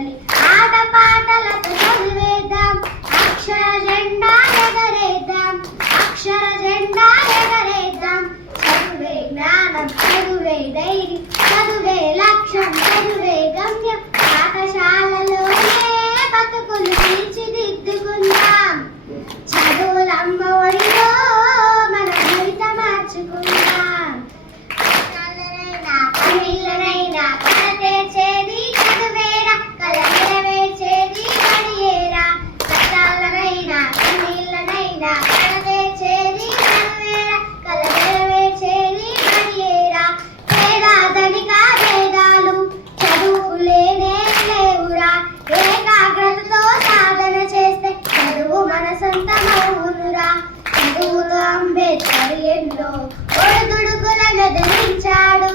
చల్లని ఆటపాటలతో చదివేద్దాం అక్షర జెండా ఎగరేద్దాం అక్షర జెండా ఎగరేద్దాం చదువే జ్ఞానం చదువే ధైర్యం చదువే లక్ష్యం చదువే గమ్యం పాఠశాలలోనే బతుకులు తీర్చిదిద్దుకుందాం చదువులమ్మ ఒడిలో మన భవిత మార్చుకుందాం కళ్ళనైనా కళ తెచ్చేది చదువేరా కళ నెరవేర్చేది బడియేరా కష్టాలనైనా కన్నీళ్ళనైనా కళ తెచ్చేది చదువేరా కళ నెరవేర్చేది బడియేరా పేదాధనిక భేదాలు చదువులేనే లేవురా ఏకాగ్రతతో సాధన చేస్తే చదువు మన సొంతమవునురా చదువుతో అంబేద్కర్ ఎన్నో ఒడిదుడుకులను ఎదిరించాడు